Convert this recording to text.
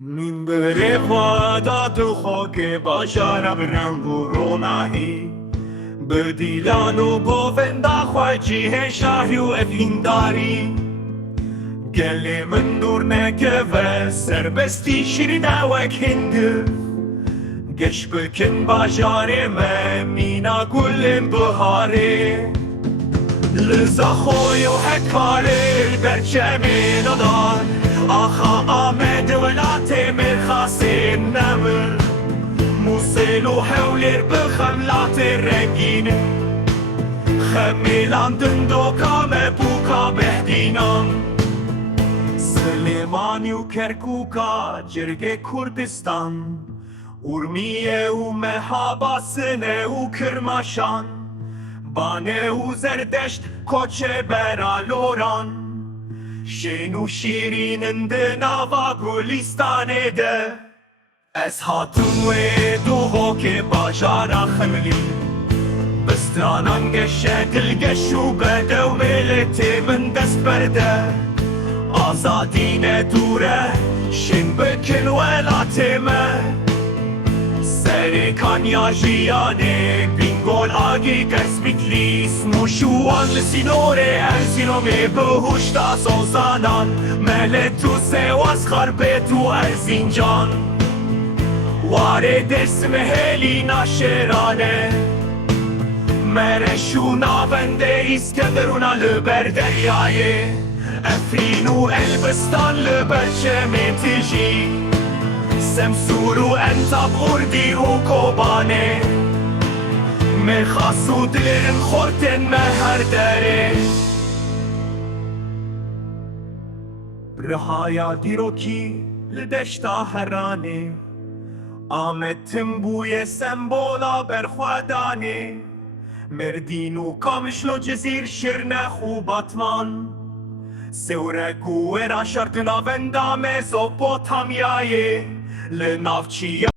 من berê xweda Duhokê bajara reng û ronahî bi dîlan û govenda xwe cihê şahî û evîndarî Gelê min dûr nekeve serbestî şîrin wek hingiv Geç bikin bajarê me mîna gulên biharê Li Zaxoyê û Hekarê ber çemên avdar Axa Amedê welatê mêrxasên nemir Musêl û hewlêr bi xemilandê rengîn Xemilandin Duhoka me bûka behdînan Silêmanî û Kerkûka cirgê Kurdistan Urmiyê û mehabasine û kirmaşan Banê û zerdeşt koçê bera loran Şên û şîrînin di nava Gulistanê de Ez hatim wê Duhokê bajara Xemilandin Bi stranan geşe dilgeş û bedew mêrxasên min dest berde Azadî ne dûr e şên bikin welatê me Serê kanya jiyanê bingol agî gesmîtlî Smûş û wan li sînorê erzînomê bi hûşta sozanan Melê tu sêwas xarbêt û erzîncan Warê Dêrsimê hêlîna şêranê Mêreş û navendê İskenderûna li ber deryayê Efrîn û Elbistan li ber çemên tijî Semsûr û entab Urdî û Kobanê mêrxas û dilên xortên me her derê Rihaya dîrokî li deşta heranê Amed tim bûye sembola berxwedanê Merdîn û Kamişlo cizîr şirne xû batman Sewrek û wêra şart di navenda Mezopotamyayê Li navçîya